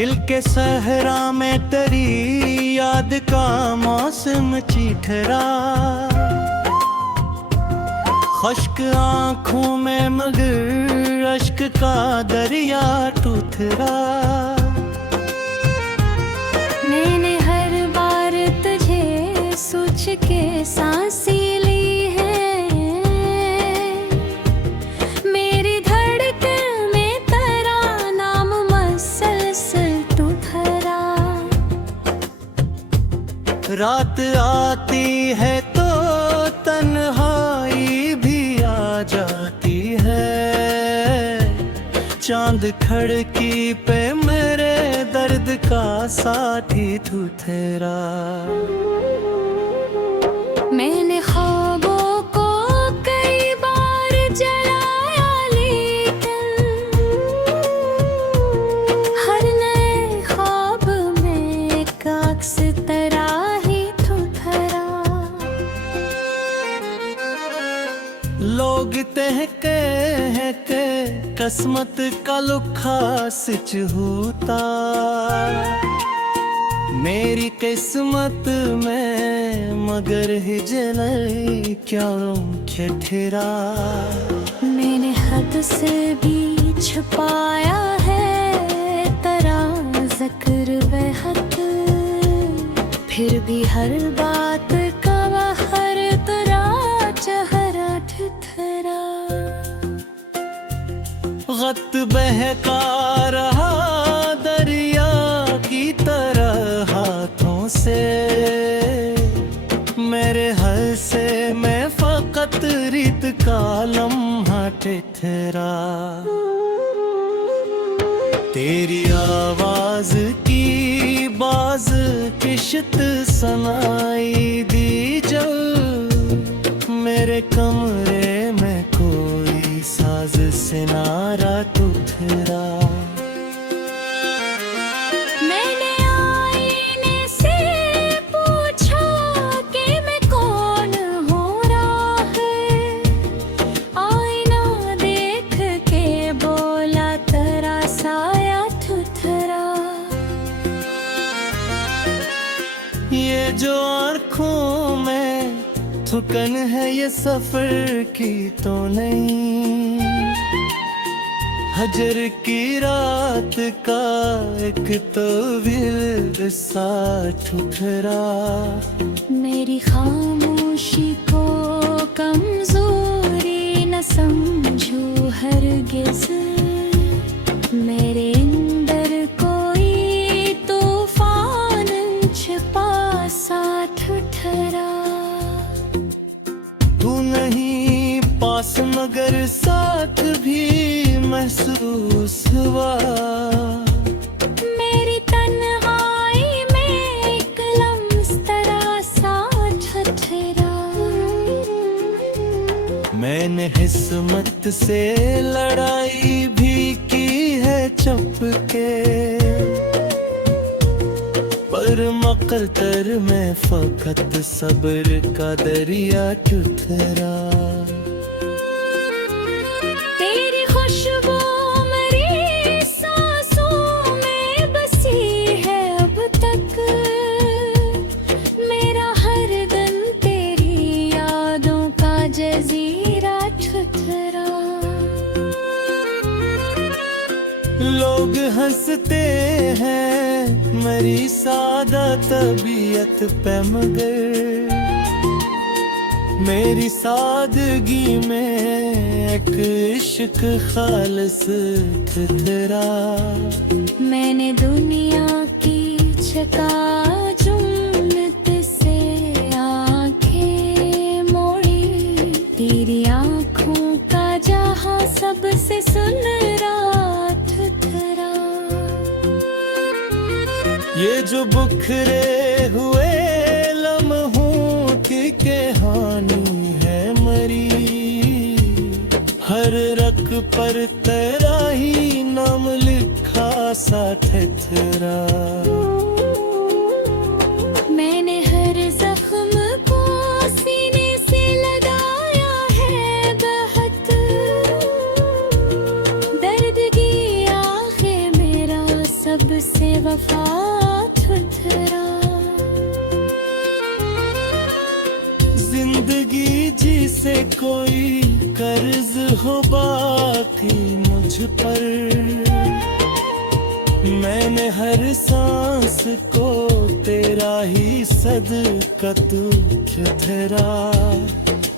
दिल के सहरा में तेरी याद का मौसम चिथरा, खुश्क आँखों में मगर अश्क का दरिया टूथरा। मैंने हर बार तुझे सोच के सांसें ली है, मेरी धड़कन में तेरा नाम मसलसल टूथरा। रात आती है तो तन्हाई भी आ जाती है, चांद खिड़की पे मेरे दर्द का साथी थुथरा। मैंने ख्वाबों को कई बार जलाया, लेकिन हर नए ख्वाब में एक अक्स तेरा ही थुथरा। लोग कहते हैं कि किस्मत का लुखा सच होता, मेरी किस्मत में मगर हिजर क्या ठहरा। मैंने हद से भी छुपाया है तेरा ज़िक्र बेहद, फिर भी हर बात का बाहर तेरा चेहरा ठिठरा। वक्त बहका रहा दरिया की तरह हाथों से, मेरे हल से मैं फकत रित का लम्हा ठहरा। तेरी आवाज की बाज किश्त सुनाई दी जब, मेरे कमरे में कोई साज सिनारा टूथरा। मैंने आईने से पूछा कि मैं कौन हो रहा है, आईना देख के बोला तेरा साया थुथरा। ये जो आँखों में थुकन है ये सफर की तो नहीं, हजर की रात का एक तवील सा ठुठरा। मेरी खामोशी को कमजोरी न समझो हरगिज़, मेरे अंदर कोई तूफान छिपा सा ठुठरा। तू नहीं पास मगर साथ भी महसूस हुआ, मेरी तन्हाई में एक लम्स तेरा सा ठठरा। मैंने हिस्मत से लड़ाई भी की है चुपके, पर मकदर में फकत सब्र का दरिया टूथरा। तेरी खुशबू मेरी सांसों में बसी है अब तक, मेरा हर दिन तेरी यादों का जजीरा ठुठरा। लोग हंसते हैं मेरी सादा तबीयत पे, मगर मेरी सादगी में एक इश्क खालिस ठहरा। मैंने दुनिया की चकाचौंध से आंखें मोड़ी, तेरी आंखों का जहां सबसे सुनहरा ठुठरा। ये जो बुखरे हुए लम्हों की कहानी है मरी, हर रख पर तेरा ही नाम लिखा सा ठहरा। मैंने हर जख्म को सीने से लगाया है बहुत, दर्द की आंखें मेरा सबसे पर मैंने हर सांस को तेरा ही सदका तुझ धरा।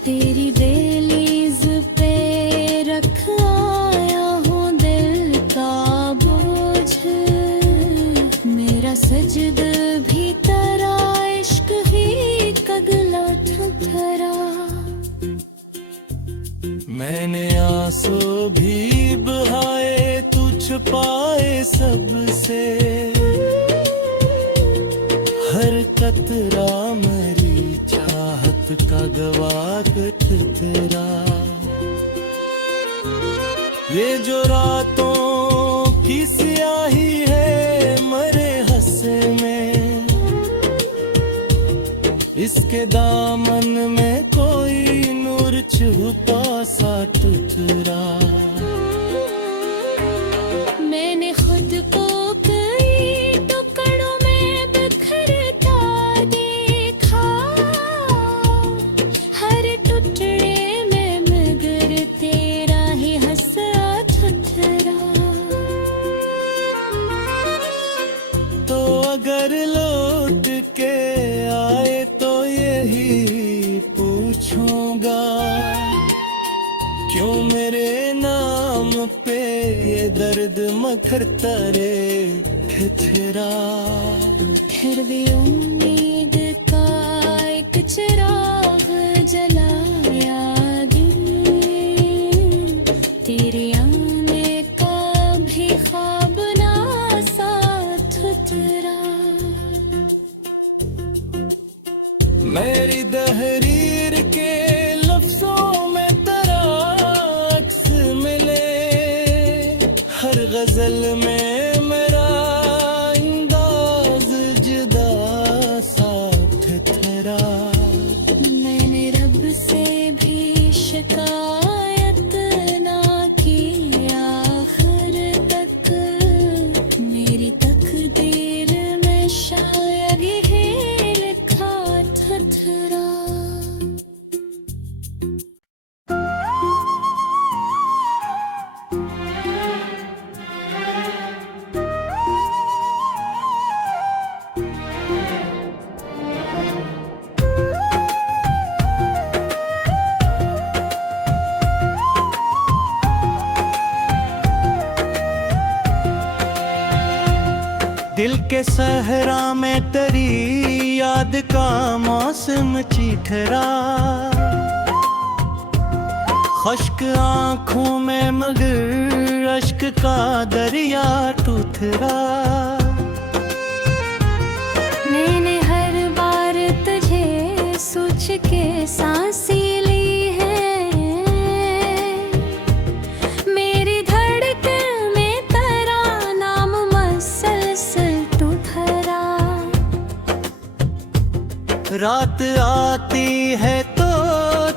तेरी दहलीज पे रख आया हूँ दिल का बोझ, मेरा सजद भी तेरा इश्क ही कगला ठुठरा। मैंने आंसू भी बहाए तू छुपाए सबसे, हर कतरा मेरी चाहत का गवाह तेरा। ये जो रातों की स्याही है मरे हंसे में, इसके दामन में कोई नूर छुपा सा टुकड़ा। मैंने खुद को कई टुकड़ों में बिखरता देखा, हर टुकड़े में मगर तेरा ही हंसा ठुठरा। तो अगर लौट के आए तो यही पूछूंगा, क्यों मेरे नाम पे ये दर्द मखरता रे ठिठरा। फिर भी उम्मीद का एक चिराग जलाया दिन, तेरे आने का भी ख्वाब ना साथ उतरा। मेरी तहरीर के लफ्जों में तेरा अक्स मिले, हर गजल में मेरा अंदाज जुदा साथ तेरा। मैंने रब से भी शिकायत ना की आखिर तक, मेरी तकदीर में शायद यही लिखा ठुठरा। दिल के सहरा में तेरी याद का मौसम चिठरा, खुश्क आंखों में मगर अश्क का दरिया टूथरा। मैंने हर बार तुझे सोच के सांसें ली है, मेरी धड़कन में तेरा नाम मसलसल तू भरा। रात आती है तो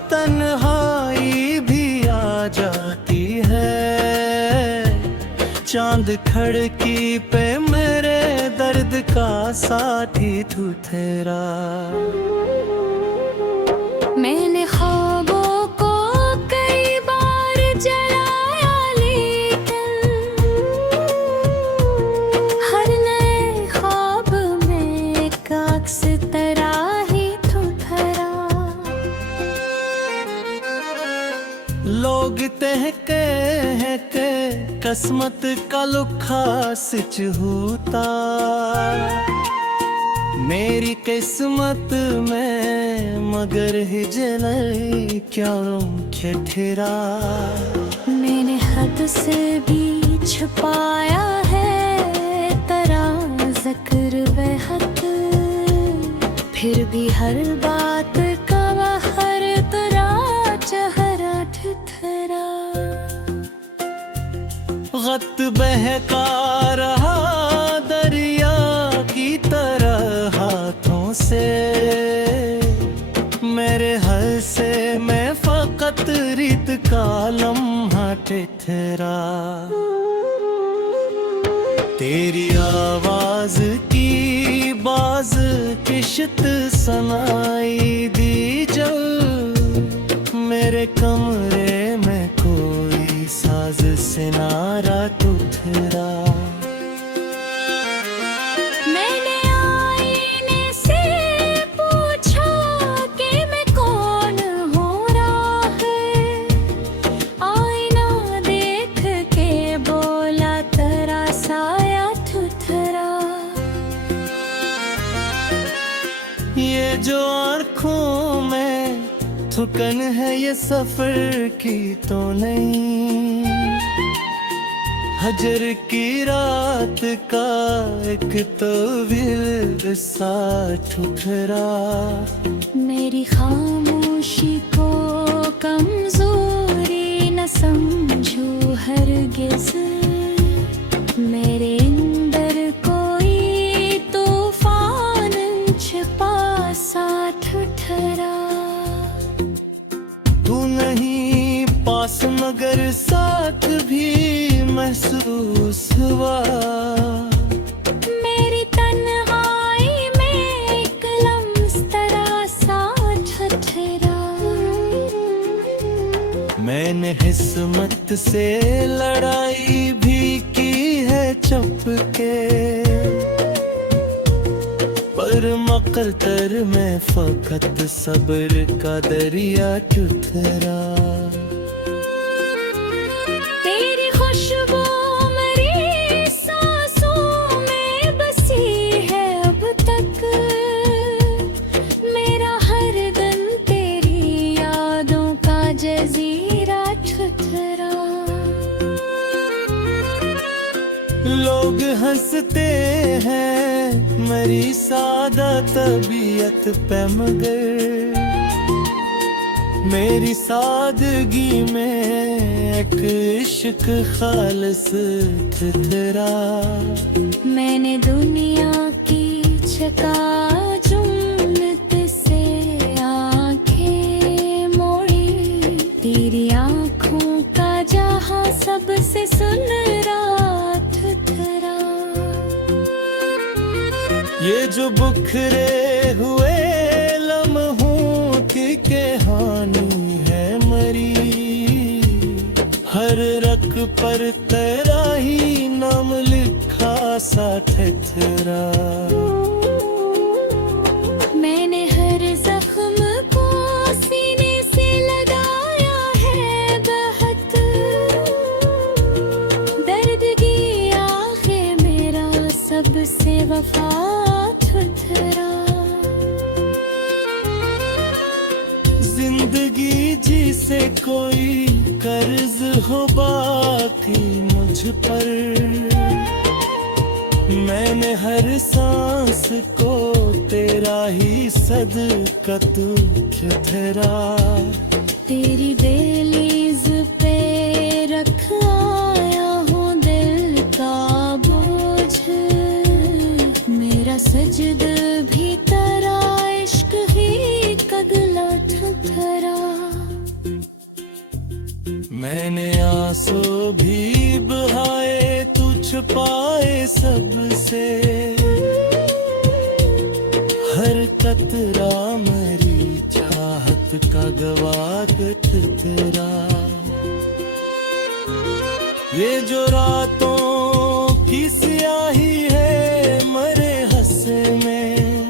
तन्हाई भी आ जाती है, चांद खड़की पे मेरे दर्द का साथी ठुठरा। मैंने ख्वाबों को कई बार जलाया लेकिन, हर नए ख्वाब में एक अक्स तेरा ही ठुठरा। लोग कहते हैं कि किस्मत का लुखा सच होता, मेरी किस्मत में मगर हिजल क्या ठहरा। मैंने हद से भी छुपाया है तेरा जिक्र बेहद, फिर भी हर बात का बाहर तेरा चेहरा ठिठरा। वक्त बहका रहा दरिया की तरह हाथों से, मेरे हल से मैं फकत रीत का लम्हा ठहरा। तेरी आवाज की बाज किश्त सुनाई दी जब, मेरे कमरे में कोई साज से नारा टूटरा। मैंने आईने से पूछा कि मैं कौन हो रहा है, आईना देख के बोला तेरा साया थुथरा। ये जो आँखों में थुकन है ये सफर की तो नहीं, हजर की रात का एक तवील सा ठुकरा। मेरी खामोशी को कमजोरी न समझो हरगिज़, मेरे अंदर कोई तूफान छिपा सा ठुठरा। तू नहीं पास मगर साथ भी महसूस हुआ, मेरी तन्हाई में एक लम्स तरह सा ठठरा। मैंने हिस्मत से लड़ाई भी की है चुपके, पर मकतर में फकत सब्र का दरिया चुथरा। तेरी खुशबू मेरी सांसों में बसी है अब तक, मेरा हर दिन तेरी यादों का जजीरा ठुठरा। लोग हंसते हैं मेरी सादा तबीयत पे, मगर मेरी सादगी में एक इश्क खालिस थरा। मैंने दुनिया की चकाचौंध से आंखें मोड़ी, तेरी आंखों का जहां सबसे सुनहरा थरा। ये जो बुखरे हुए लम्हों की कहानी है मरी, हर रख पर तेरा ही नाम लिखा सा ठहरा। मैंने हर जख्म को सीने से लगाया है बहुत, दर्द की आंखें मेरा सबसे वफा थुथरा। जिंदगी जी से कोई कर्ज हो बाकी मुझ पर, मैंने हर सांस को तेरा ही सदका ठहरा। तेरी दहलीज पे रख आया हूँ दिल का बोझ, मेरा सजद भी तेरा इश्क ही कगला ठहरा। मैंने आंसू भी बहाए तू छुपाए सबसे, हर कतरा मेरी चाहत का गवाह तेरा। ये जो रातों की स्याही है मरे हंसे में,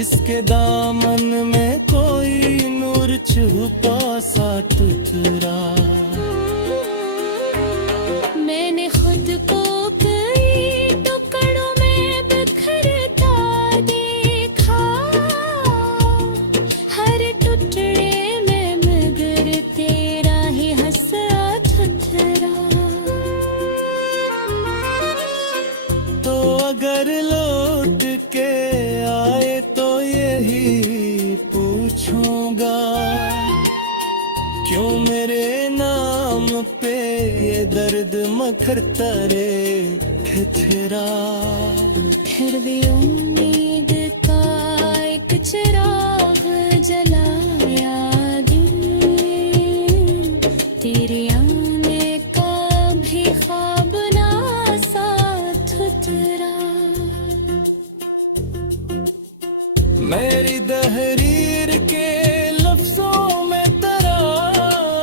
इसके दामन में कोई नूर छुपा सा टुकड़ा। मैंने खुद को कई टुकड़ों में बिखरता देखा, हर टुकड़े में मगर तेरा ही हंसा थुथरा। तो अगर लौट के आए तो यही पूछूंगा, क्यों मेरे नाम पे ये दर्द मखरता रे ठिठरा। फिर भी उम्मीद का एक चिराग जलाया दिन, तेरे आने का भी ख्वाब ना साथ उतरा। मेरी तहरीर के लफ्जों में तेरा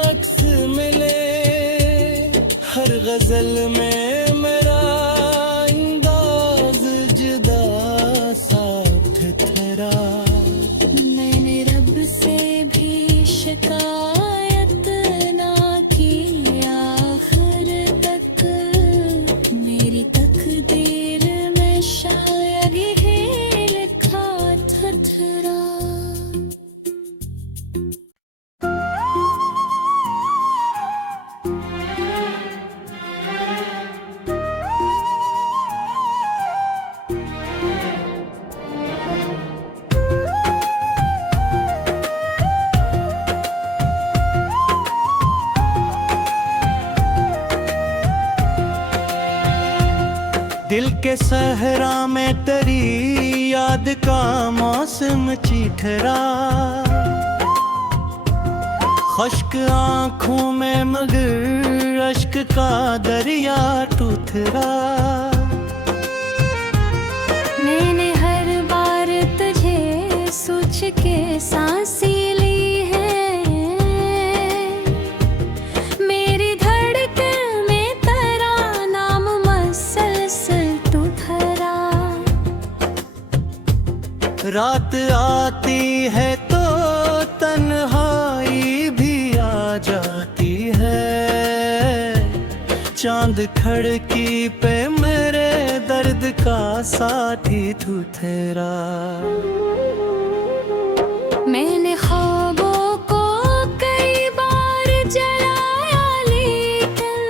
अक्स मिले, के सहरा में तेरी याद का मौसम चिथरा, खुश्क आँखों में मगर अश्क का दरिया टूथरा। मैंने हर बार तुझे सोच के सांसें ली है, मेरी धड़कन में तेरा नाम मसलसल टूथरा। रात आती है तो तन्हाई भी आ जाती है, चांद खिड़की पे मेरे दर्द का साथी थुथरा। मैंने ख्वाबों को कई बार जलाया, लेकिन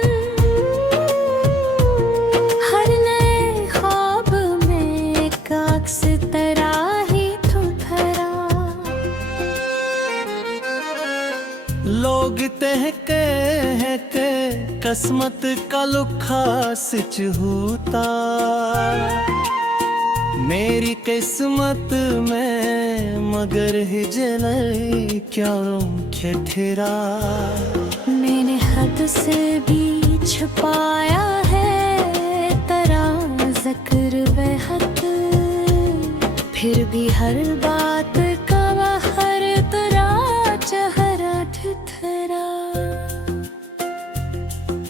हर नए ख्वाब में एक अक्स तेरा ही थुथरा। लोग कहते हैं कि किस्मत का लुखा सच होता, मेरी किस्मत में मगर हिजल क्या ठहरा। मैंने हद से भी छुपाया है तेरा ज़िक्र बेहद, फिर भी हर बात का बाहर तेरा चेहरा ठिठरा।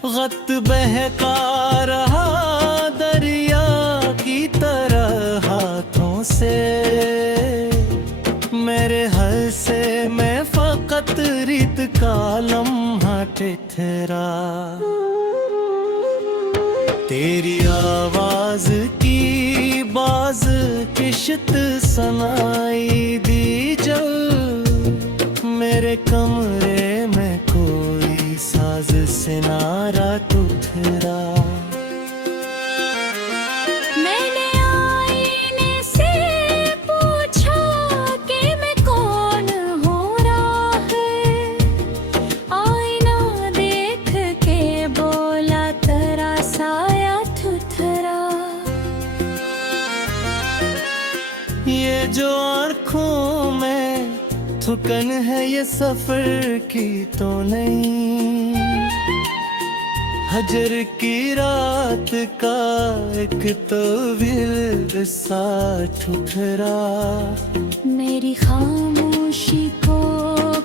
वक्त बहका रहा दरिया की तरह हाथों से, मेरे हल से मैं फकत रीत का लम्हा ठहरा। तेरी आवाज की बाज किश्त सुनाई दी जब, मेरे कमरे में कोई साज सिनारा टूथरा। मैंने आईने से पूछा कि मैं कौन हो रहा है, आईना देख के बोला तेरा साया थुथरा। ये जो आँखों में थुकन है ये सफर की तो नहीं, हजर की रात का एक तो विल सा ठुकरा। मेरी खामोशी को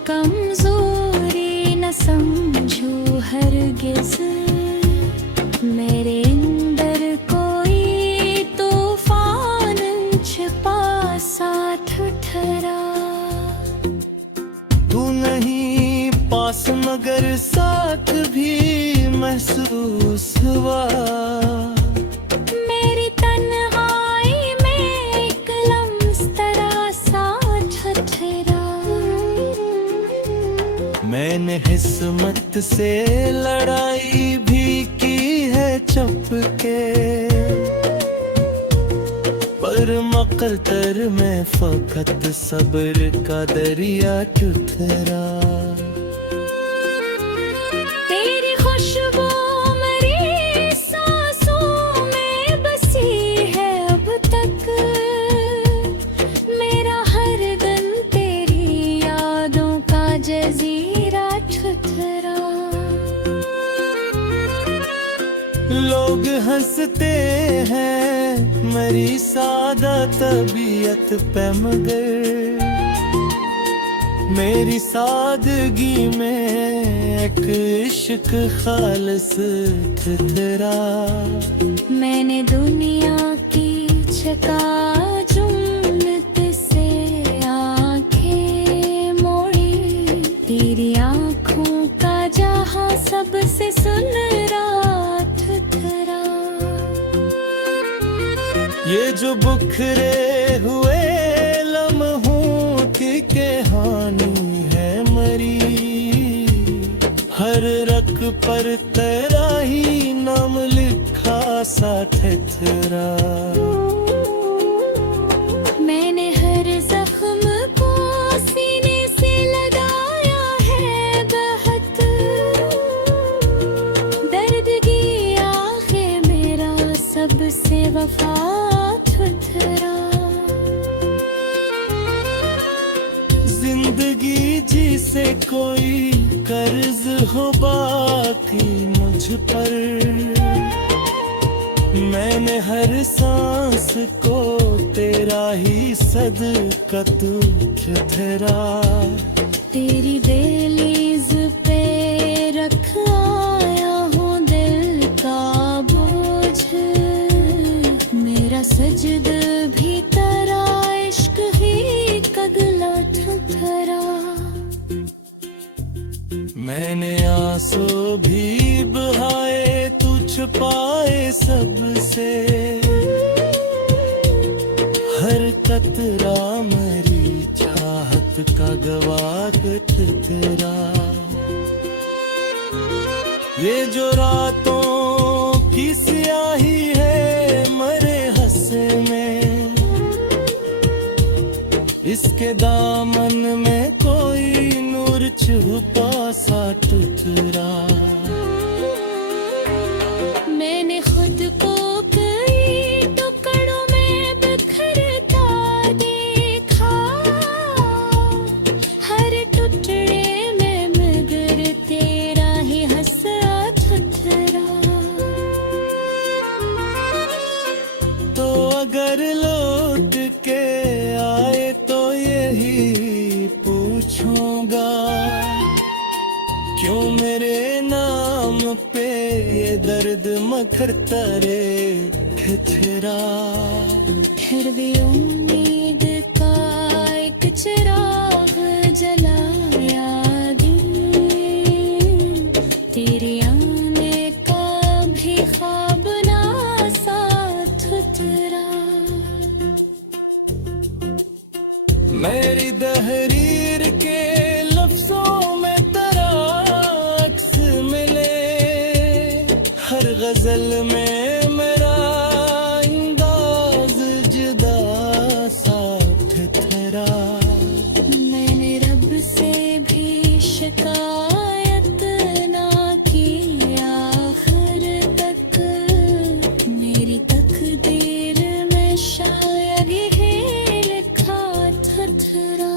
कमजोरी न समझो हरगिज़, मेरे अंदर कोई तूफान छिपा सा ठुठरा। तू नहीं पास मगर साथ भी महसूस हुआ, मेरी तन्हाई में एक लम्स तेरा सा ठठरा। मैंने हिस्मत से लड़ाई भी की है चुप के, पर मकदर में फकत सब्र का दरिया टूथरा। तेरी खुशबू मेरी सांसों में बसी है अब तक, मेरा हर दिन तेरी यादों का जजीरा ठुठरा। लोग हंसते हैं मेरी सादा तबीयत पे, मगर मेरी सादगी में एक इश्क खालिस ठहरा। मैंने दुनिया की चकाचौंध से आंखें मोड़ी, तेरी आंखों का जहां सबसे सुनहरा ठुठरा। ये जो बुखरे हुए लम्हों की कहानी है मरी, हर रख पर तेरा ही नाम लिखा सा ठहरा। मैंने हर जख्म को सीने से लगाया है बहुत, दर्द की आंखें मेरा सबसे वफा पर मैंने हर सांस को तेरा ही सदका तुझ धरा। तेरी दहलीज पे रख आया हूँ दिल का बोझ, मेरा सजद भी तेरा इश्क ही कगला ठुठरा। मैंने आंसू भी बहाए तू छुपाए सबसे, हर कतरा मरी चाहत का गवाह तेरा। ये जो रातों की स्याही है मरे हंसे में, इसके दामन में कोई नूर छुपा सा टुकड़ा। मैंने खुद को कई टुकड़ों में बिखरता देखा, हर टुकड़े में मगर तेरा ही हंसा ठुठरा। तो अगर लौट के आए तो यही पूछूंगा, क्यों मेरे नाम पे ये दर्द मखरता रे ठिठरा। फिर भी उम्मीद का एक चिराग जलाया दिन, तेरे आने का भी ख्वाब ना साथ उतरा। मेरी तहरीर के लफ्जों में तेरा अक्स मिले, हर गजल में मेरा अंदाज जुदा साथ तेरा। मैंने रब से भी शिकायत ना की आखिर तक, मेरी तकदीर में शायद यही लिखा ठुठरा।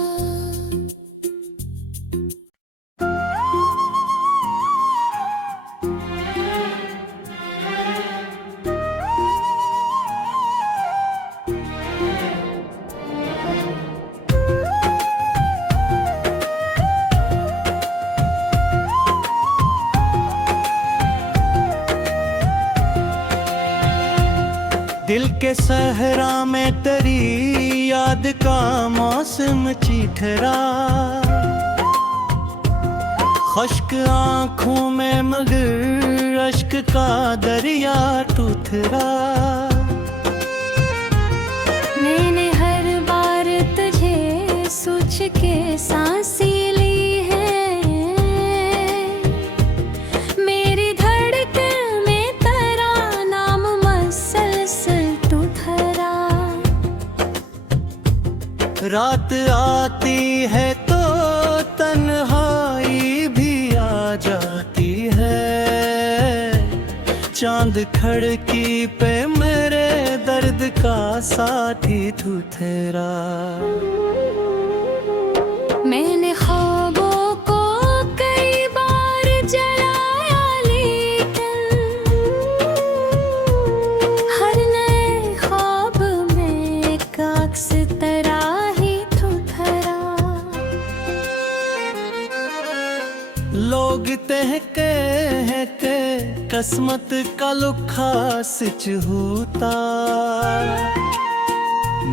दिल के सहरा में तेरी याद का मौसम चिठरा, खुश्क आंखों में मगर अश्क का दरिया टूथरा। मैंने हर बार तुझे सोच के सांसें ली है, मेरी धड़कन में तेरा नाम मसलसल टूटरा। रात आती है तो तन्हाई भी आ जाती है, चांद खड़की पे मेरे दर्द का साथी ठुठरा। मैंने ख्वाबों को कई बार जलाया लेकिन हर नए ख्वाब में एक अक्स तेरा ही ठुठरा। लोग कहते हैं कि किस्मत का लुखा सच होता,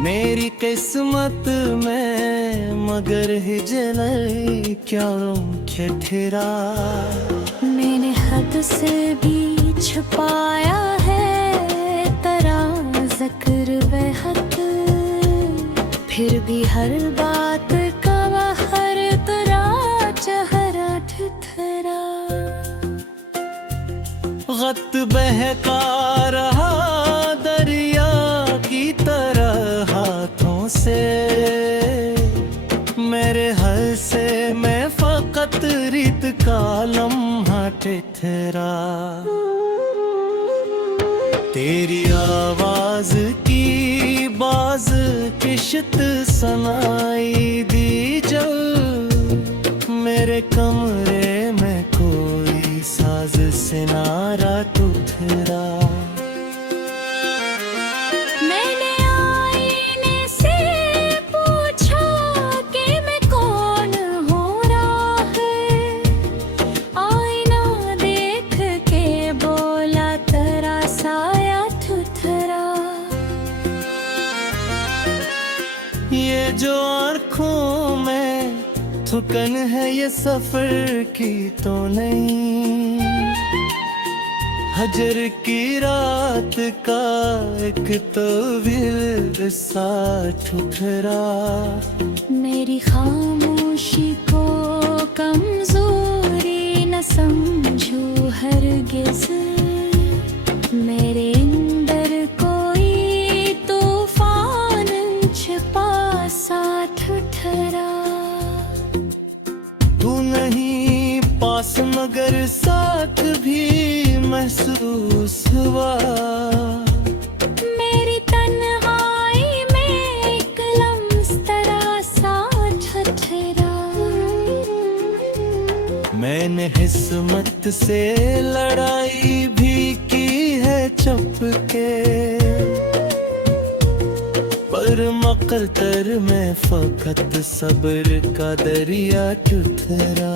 मेरी किस्मत में मगर हिजल क्या ठहरा। मैंने हद से भी छुपाया है तेरा जिक्र बेहद, फिर भी हर बात का बाहर तेरा चेहरा ठिठरा। वक्त बहका रहा दरिया की तरह हाथों से, मेरे हल से मैं फकत रीत का लम्हा ठहरा। तेरी आवाज की बाज किश्त सुनाई दी जब मेरे कमरे में कोई साज से नारा टूटरा। मैंने आईने से पूछा कि मैं कौन हो रहा है, आईना देख के बोला तेरा साया थुथरा। ये जो आँखों में थुकन है ये सफर की तो नहीं, हजर की रात का एक तवील सा ठुठरा। मेरी खामोशी को कमजोरी न समझो हरगिज़, मेरे अंदर कोई तूफान छिपा सा ठुठरा। तू नहीं पास मगर साथ भी महसूस हुआ, मेरी तन्हाई में एक लम्स तरह सा ठठरा। मैंने हिस्मत से लड़ाई भी की है चुपके, पर मकरतर में फकत सब्र का दरिया टुथरा।